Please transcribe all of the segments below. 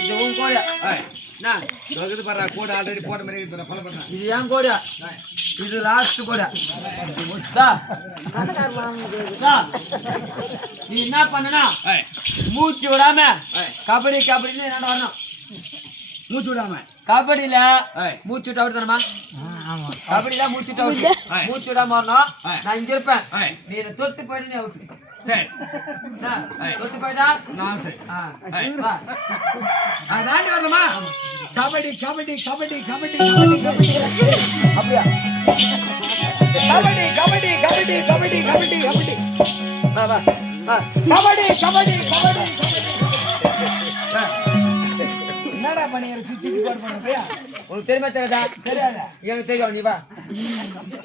இது உன் என்ன இருக்குது பாரு கோடு ஆல்ரெடி போட்ட மாதிரி இருக்குது follow பண்றேன். இது ஏன் கோழியா? இது லாஸ்ட். இந்தா. நீ என்ன பண்ணனா மூச்சு விடாம கபடி கபடின்னு என்ன வரணும்? மூச்சு விடாம. கபடியில. மூச்சு விட்டு அவுட் தானமா கபடியில மூச்சு விட்டு அவுட் ஏய். மூச்சு விடாம வரணும். நான் இங்க இருப்பேன். நீ இதை தொட்டு போயிட்டு அவுட் சரி என்ன? ஏய். தொட்டு போயிட்டா நான் out. ஆ. ஏய். வா. அது தாண்டி வரணுமா கபடி கபடி கபடி கபடி கபடி கபடி அப்படியா கபடி கபடி கபடி கபடி கபடி கபடி வா வா வா கபடி கபடி கபடி என்னடா பண்ணிக்கிற சுத்தி போட பண்ணுறியா உனக்கு தெரியுமா தெரியாதா தெரியாத எனக்கு தெரியும் நீ வா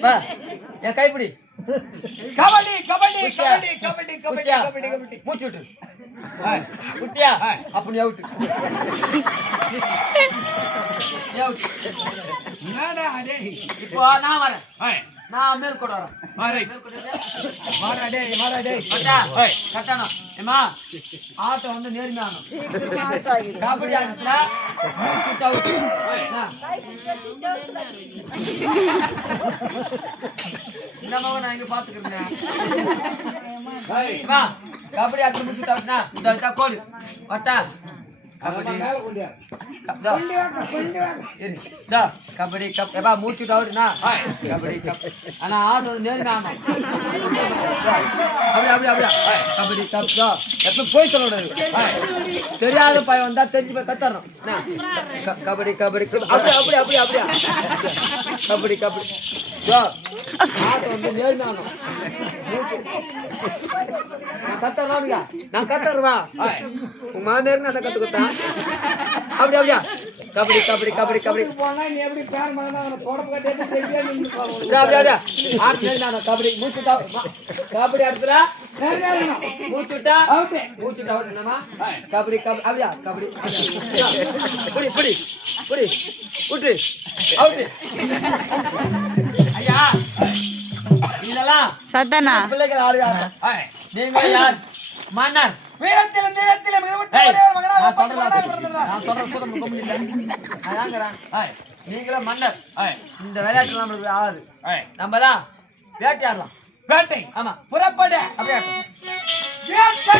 வா என் கைப்பிடி கபடி கபடி? கபடி கபடி கபடி? கபடி கபடி. மூச்சு விட்டு. குட்டியா ஏய். அப்ப நீ அவுட் நீ அவுட் என்னடா டேய்? இப்போ நான் வரேன். நான் மேல் கூட வரேன். ஏமா வந்து கபடி ஆட்டத்துல மூச்சு அவுட்? இந்த மகன் நான் இங்க பாத்துக்கிறேன். கபடி அவுட்னா இந்த இந்த கோடு. வட்டா. கபடி. கப். எப்பா மூச்சு ஏய், கபடி கப். ஆனா ஆடு ஆகணும் அப்படி அப்படி அப்படியா கபடி கப். எப்ப போய் சொல்லக்கூடாது தெரியாத பையன் வந்தா தெரிஞ்சு போய் கத்தரணும். கபடி கபடி கபடி. அப்படி அப்படி அப்படி அப்படியா. கபடி கபடி. நான் கத்தரலாம்யா உங்க மாமியாருக்கு நான் கத்து கொடுத்தா அப்படி அப்படியா கபடி கபடி கபடி கபடி கபடி கபடி அடுத்துல கபடி கபடி அப்படியா கபடி புடி புடி புடி விட்டு சத்தனா? பிள்ளைகள் ஆடுவாங்க ஏய், நீங்க யார்? மன்னர். வீரத்திலும் தீரத்திலும் நான் சொல்றேன். நான் சொல்றேன். ஏய், நீங்களும் மன்னர். இந்த விளையாட்டு நம்மளுக்கு ஆகாது. நம்ம தான் வேட்டையாடலாம். வேட்டை. ஆமா. புறப்படு. அப்படியே ஆடலாம். வேட்டை.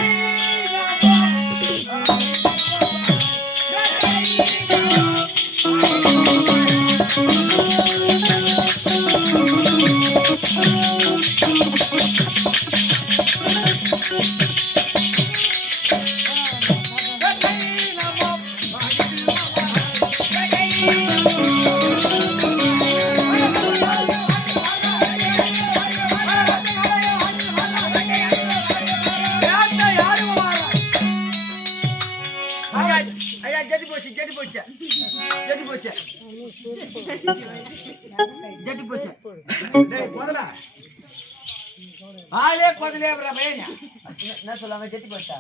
சொல்லுவாங்க ஜெட்டி போச்சா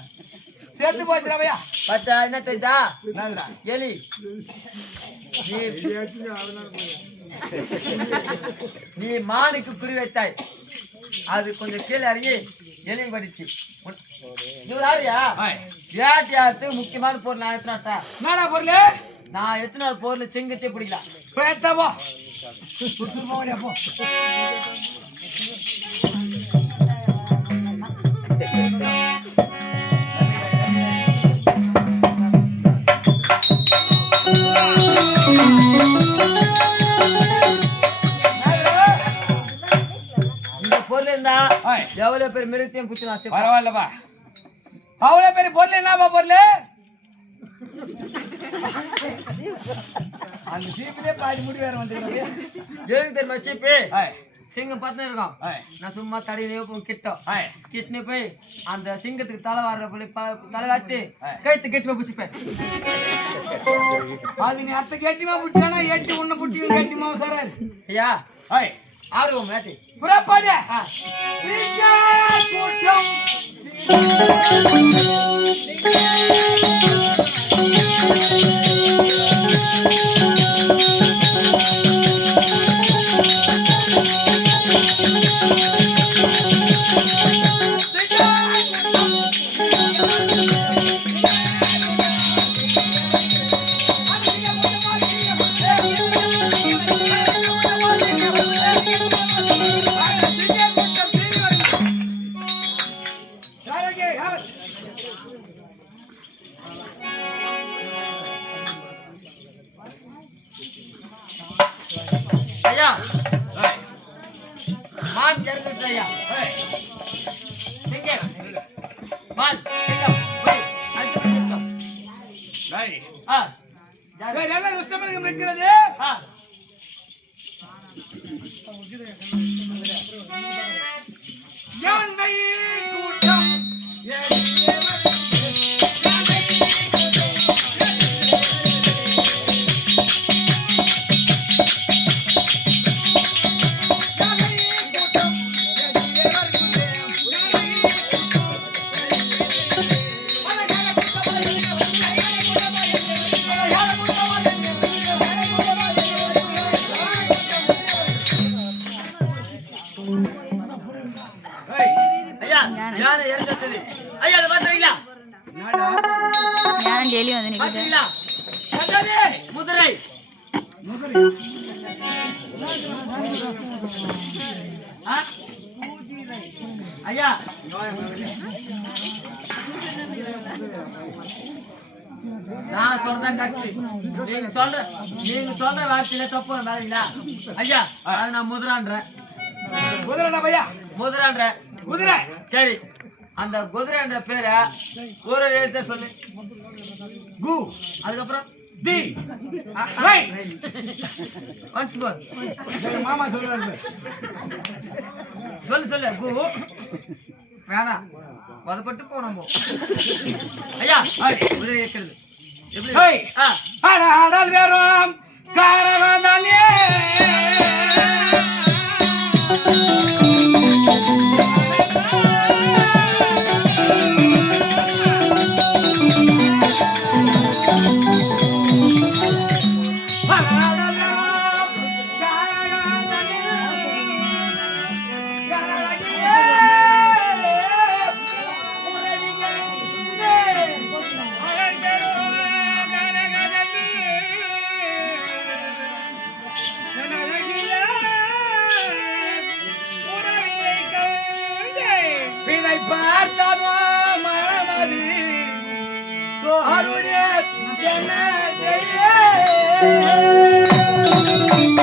செத்து போச்சுடா பையா. பச்சா என்ன தெரிஞ்சா எலி. நீ நீ மானுக்கு குறி வைத்தாய். அது கொஞ்சம் கீழே இறங்கி எலி படிச்சு இவர் யாரியா? வேட்டையாடுறதுக்கு முக்கியமான பொருள். நான் எத்தனாட்டா என்னடா பொருளே? நான் எத்தனை நாள் பொருள்? சிங்கத்தை பிடிக்கலாம். பேட்டா போ. எவ்வளவு பேர் மிருகத்தையும் பிடிச்சி நான். பரவாயில்லப்பா. அவ்வளோ பெரிய பொருள் என்னப்பா பொருள்? அந்த சீப்பிலே பாதி முடி வேற வந்துருக்கு எதுக்கு தெரியுமா சீப்பு? சிங்கம் பார்த்து இருக்கும். நான் சும்மா தடையிலே போய் கிட்டோம். கிட்னி போய் அந்த சிங்கத்துக்கு தலை வாடுற போல ப- தலை வாட்டி ஏய். கைத்து கெட்டி போய் பிடிச்சிப்பேன் அது நீ அத்தை கெட்டிமா பிடிச்சானா எட்டி உன்னை பிடிச்சி கெட்டிமா சார் ஐயா ஏய் ஆடுவோம் வேட்டி புறப்பாடு. கூட்டம். டேய், கூட்டம் டெய்லி வந்து நிக்குது. குதிரை? ஐயா! நான் சொல்றேன் கரெக்ட் நீங்க சொல்ற நீங்க சொல்ற வார்த்தையில தப்பு வந்தாங்களா ஐயா அது நான் முதிரான்றேன் குதிரைடா பையா? முதிரான்றேன் குதிரை! சரி. அந்த குதிரைன்ற பேரை ஒரு எழுத்த சொல்லு. கு அதுக்கப்புறம் தி ரை. ஒன்ஸ் மோர் எங்க மாமா சொல்றாரு. சொல்லு சொல்லு. கு வேணாம் பதப்பட்டு போனோம் ஐயா குதிரை இருக்கிறது எப்படி ஆடால் வேறும். காரவந்தாலே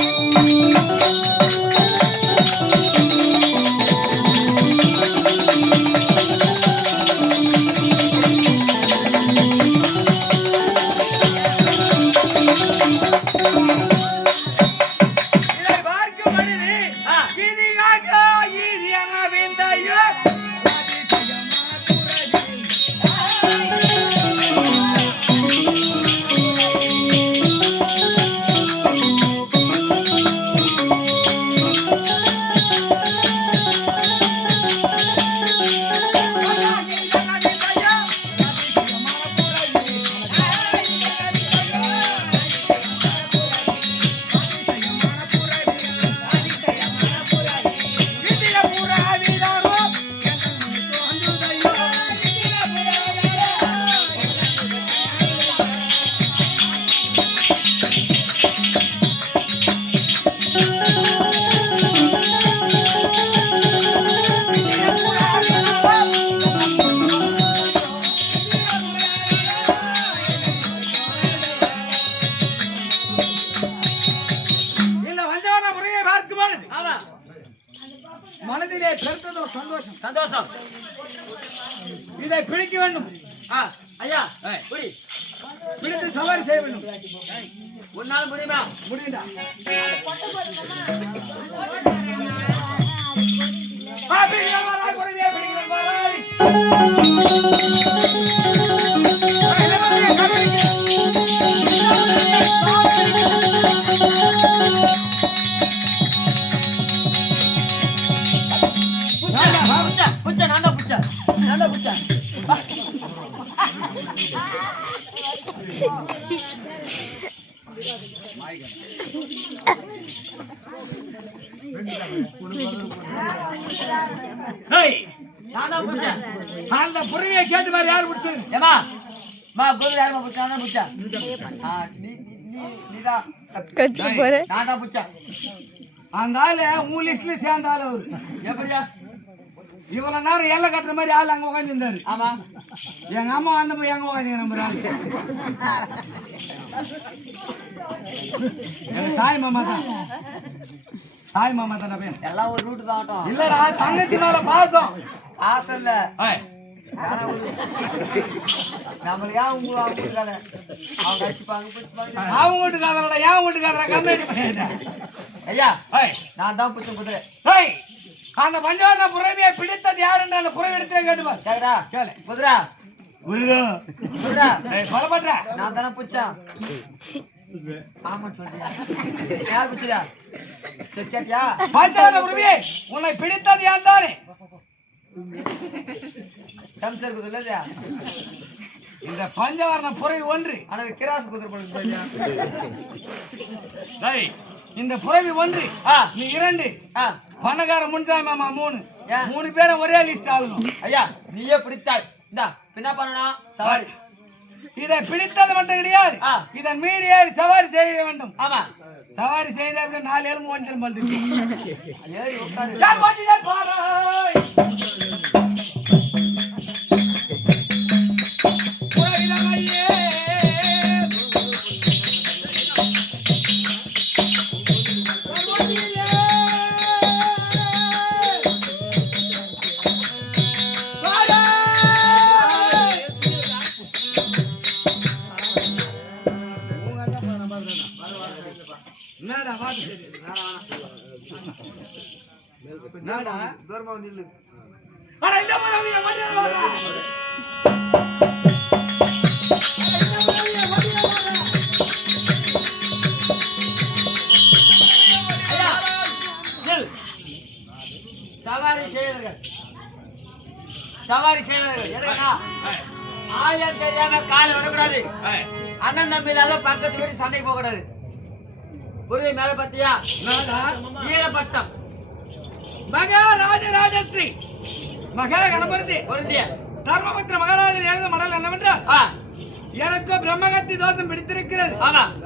இதை மனதிலே பெருத்ததோ சந்தோஷம். சந்தோஷம். இதை பிடிக்க வேண்டும். ஐயா. புரி பிடித்து சவாரி செய்ய வேண்டும். உன்னால முடியுமா? முடியுதா ஆ, பிடிக்கிறேன் நான் புச்சா ஆ நீ நீதான் கத்து போற நான் தான் புச்சா அந்த ஆளு உன் லிஸ்ட்ல சேர்ந்த ஆளு அவரு எப்படியா இவ்வளவு நேரம் எல்லை கட்டுற மாதிரி ஆள் அங்க உட்காந்துருந்தாரு ஆமா எங்க அம்மா அந்த போய் எங்க உட்காந்து நம்ம ஆளு எங்க தாய் மாமா தான் தாய் மாமா தான் பையன் எல்லாம் ஒரு ரூட் தான் ஆட்டம் இல்லடா தங்கச்சி மேல பாசம் ஆசை இல்ல நம்மள ஏன் உங்க அவங்க அவங்க அடிச்சுப்பாங்க பிடிச்சுப்பாங்க அவங்க வீட்டுக்காரடா என் வீட்டுக்காரடா கம்ப்ளைண்ட் ஐயா நான் தான் பிடிச்ச குதிரை ஏய் அந்த பஞ்சவர்ண புறவியை பிடித்தது யாருன்னு அந்த புறவி எடுத்து கேட்டுப்பார் கேக்குதா கேளு. குதிரை உயிரோ குதிரை ஏய் கொலப்பட்ட நான் தானே ஆமா சொல்றியா? யார் பிடிச்சியா சரி கேட்டியா? பஞ்சவர்ண புறவியை உன்னை பிடித்தது யார் தானே? சம்சர் குதிரை இல்லையா? இந்த பஞ்சவர்ண புறவி ஒன்று. இது கிராஸ் குதிரை இந்த புறவி ஒன்று. நீ இரண்டு. பணக்கார முன்சாமி மாமா மூணு? மூணு பேரும் ஒரே லிஸ்ட் ஆகணும். ஐயா நீயே பிடித்தாய். இந்தா என்ன பண்ணணும் சவாரி. இதை பிடித்தது மட்டும் கிடையாது. இதன் மீறி ஏறி சவாரி செய்ய வேண்டும். ஆமா. சவாரி செய்த அப்படி நாலு எலும்பு ஒன்றில் பல்லுச்சு ஏறி உட்காரு. என்னடா பாட்டு? என்னடா? தூரமா நில்லு அட இல்ல மரவிய வாடா. நில் சவாரி செய்யுங்கள் சவாரி செய்யுங்கள் எதுனா ஆயிரம் தெரியாம காலை விடக்கூடாது. அண்ணன் தம்பி இல்லாத பக்கத்து வீடு சண்டைக்கு போக புரியுது மேல பத்தியா? ஈரப்பட்டம் மகா ராஜராஜஸ்ரீ மகா கணபதி. பொருந்திய. தர்மபுத்திர மகாராஜர் எழுத மடல் என்னவென்றால் எனக்கு பிரம்மகத்தி தோஷம் பிடித்திருக்கிறது.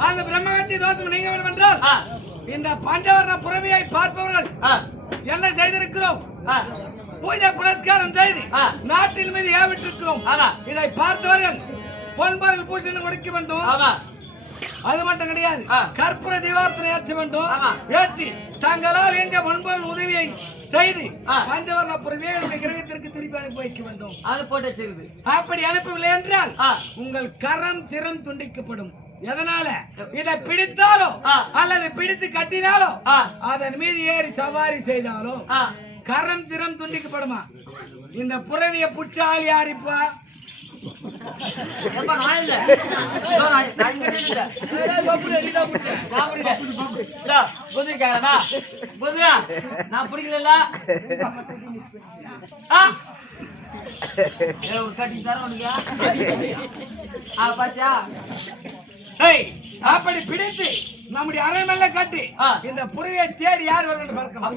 அந்த பிரம்மகத்தி தோஷம் நீங்க வேண்டும் என்றால் இந்த பஞ்சவர்ண புறவியை பார்ப்பவர்கள் என்ன செய்திருக்கிறோம்? பூஜை புனஸ்காரம் செய்து. நாட்டின் மீது ஏவிட்டிருக்கிறோம். இதை பார்த்தவர்கள் பொன்பார்கள் பூஷணம் கொடுக்க வேண்டும் ஆமா. அது மட்டும் கிடையாது. கற்பூர தீபார்த்தனை ஏற்ற வேண்டும். ஏற்றி தங்களால் என்ற பொன்பொருள் உதவியை செய்து. பஞ்சவர்ண என்னுடைய கிரகத்திற்கு திருப்பி அனுப்பி வைக்க வேண்டும். அது போட்டு வச்சிருக்குது அப்படி அனுப்பவில்லை என்றால். உங்கள் கரம் திறம் துண்டிக்கப்படும். எதனால? இதை பிடித்தாலோ. அல்லது பிடித்து கட்டினாலோ அதன் மீது ஏறி சவாரி செய்தாலோ கரம் திறம் துண்டிக்கப்படுமா? இந்த புறவிய புச்சாலி யாரிப்பா நான் பிடிக்கல. கட்டி. ஆ, பாத்தியா? அப்படி பிடித்து நம்முடைய அரை மேல கட்டி. இந்த புறவியை தேடி யார் பார்க்கலாம்.